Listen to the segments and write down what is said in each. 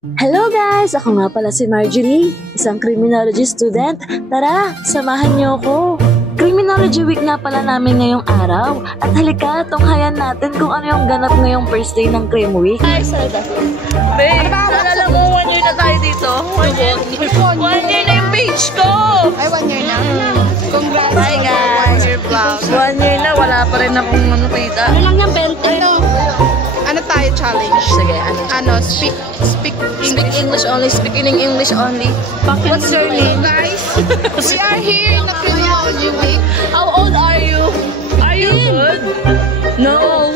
Hello guys! Ako nga pala si Marjorie, isang criminology student. Tara, samahan niyo ako. Criminology week nga pala namin ngayong araw. At halika, tunghayan natin kung ano yung ganap ngayong first day ng Crim Week. Ay, Sada. Babe, naalala mo, 1 year na tayo dito. 1 year na yung page ko. Ay, 1 year na. Congrats. Hi guys. 1 year na, wala pa rin akong kita. Ano lang yung 20? Ano tayo challenge? Sige, Speak English only, speaking in English only. What's your name? Guys, we are here in the Criminology Week. How old are you? Are you good? No.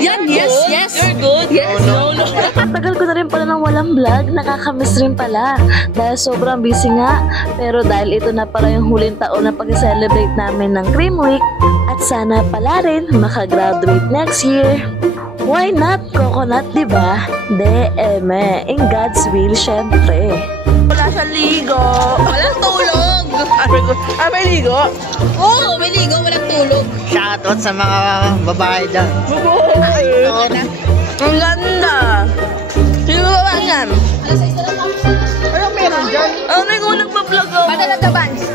Yan, yes. You're good? Yes, no. Tagal ko na rin pala ng walang vlog, nakakamiss rin pala. Dahil sobrang busy nga. Pero dahil ito na pala yung huling taon na pag-celebrate namin ng Crim Week, at sana pala rin makagraduate next year. Why not coconut, diba? De-eme, in God's will, syempre. Wala siyang ligo. Walang tulog. May ligo? Oo, may ligo. Walang tulog. Shoutout sa mga babae dyan. Ang ganda. Sino ba ba yan? Anong meron dyan? May ko nagpa-vlog ako. Padala the bands.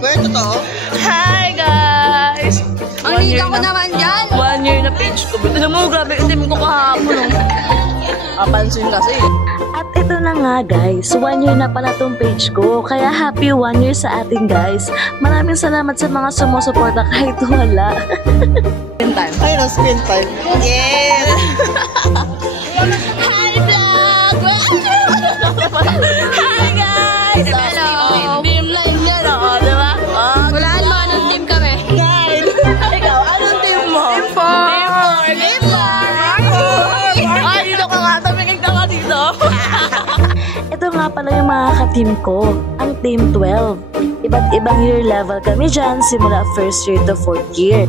Totoo? Hi guys! Ang liga ko naman dyan. 1 year na page ko. Tignan mo, grabe yung team ko kahapon. Kapansin kasi. At ito na nga guys, 1 year na pala tong page ko. Kaya happy 1 year sa atin guys. Maraming salamat sa mga sumusuporta kahit wala. Spend time. Ay, no, screen time. Yes! Hi vlog! Hi guys! Hello! Team line yan o, diba? Walaan mo, anong team kami? Guys! Ikaw, anong team mo? Team 4! Team 4! Ay, dito ka nga. Tumingin ka nga dito. Ito nga pala yung mga ka-team ko, ang Team 12. Iba't ibang year level kami dyan, simula 1st year to 4th year.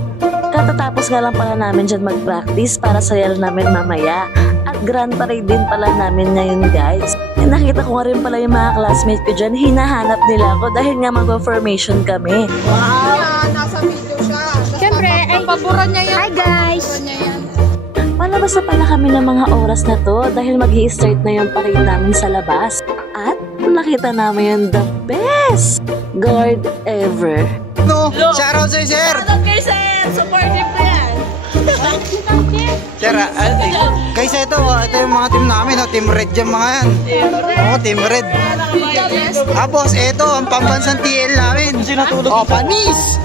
Katatapos nga lang pala namin dyan mag-practice para sa yel namin mamaya. At grand parade din pala namin ngayon guys. Nakita ko nga rin pala yung mga classmates ko dyan, hinahanap nila ako dahil nga mag-formation kami. Wow! Nasa video siya. Siyempre, ay paboran niya yan. Hi guys! Palabas na pala kami ng mga oras na to dahil mag-i-start na yung parade namin sa labas. At nakita namin yung the best guard ever. No, shoutout sa'yo, sir. Shoutout kay Sir! Supportive ko yan! Sir, guys, ito yung mga team namin, Team Red yung mga yan. Oo, Team Red. Boss, ito, ang pambansang TL namin. Oh, panis!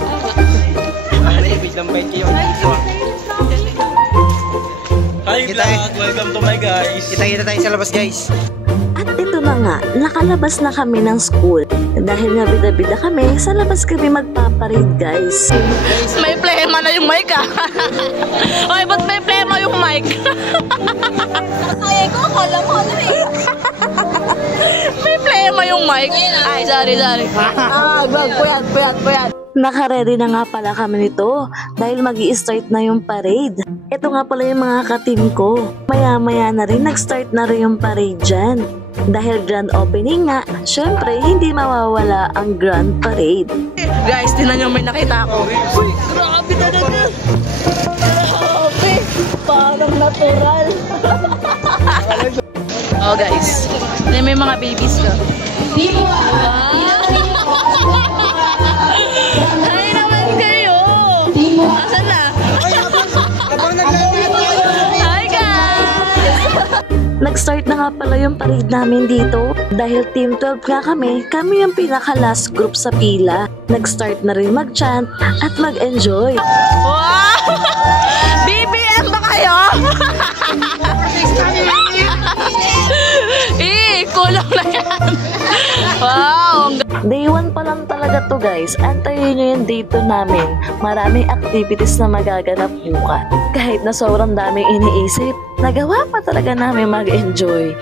Hi vlog! Welcome to my guys! Kita-kita tayo sa labas, guys. At ito na nga, nakalabas na kami ng school. Dahil nga bida-bida kami, sa labas kami magpaparade guys. May plema na yung mic ah! Oy, ba't may plema yung mic? Ay, ko, akala mo na eh. May plema yung mic. Ay, sorry. Puyat. Nakaready na nga pala kami nito dahil mag-i-start na yung parade. Ito nga pala yung mga ka-team ko. Maya-maya na rin nag-start na rin yung parade dyan. Dahil grand opening nga, syempre hindi mawawala ang grand parade. Guys, tinan nyo, may nakita ako. Uy, grabe talaga. Grabe. Parang natural. Oh guys, may mga babies ka. Hi naman kayo. Asan na? Hi guys. Nag-start na nga pala yung parade namin dito. Dahil Team 12 nga kami yung pinaka-last group sa pila. Nag-start na rin mag-chant at mag-enjoy. Wow! BBM ba kayo? Kulang na yan. Wow! Day 1 pa lang talaga to guys. Antayin nyo yung day 2 namin. Maraming activities na magaganap bukas. Kahit na sobrang daming iniisip, nagawa pa talaga namin mag-enjoy.